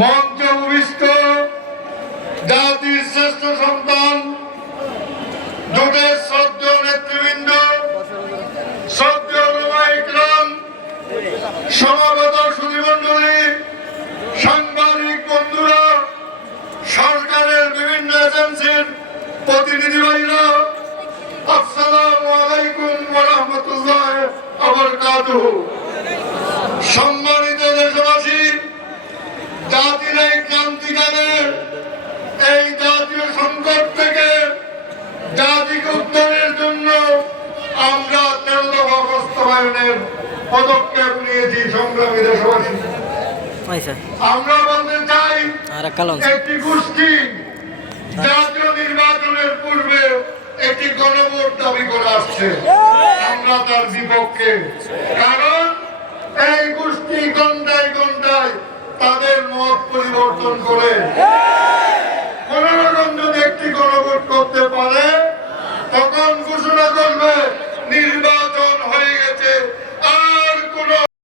মঞ্চে উপবিষ্ট জাতির শ্রেষ্ঠ সন্তান নেতৃবৃন্দ সমাগত সাংবাদিক বন্ধুরা, সরকারের বিভিন্ন এজেন্সির প্রতিনিধি ভাইরা, আসসালামু আলাইকুম ওয়া সম্মানিত দেশবাসী জাতির এই ক্রান্তিকালে এই জাতীয় সংকট থেকে জাতিকে উদ্ধারের জন্য আমরা দফা বাস্তবায়নের পদক্ষেপ নিয়েছি সংগ্রামী দেশবাসী। আমরা বলতে চাই একটি গোষ্ঠী জাতীয় নির্বাচনের পূর্বে একটি গণভোট দাবি করে আসছে। আমরা তার বিপক্ষে। কারণ এই গোষ্ঠী ঘন্টায় গন্ডায় তাদের মত পরিবর্তন করে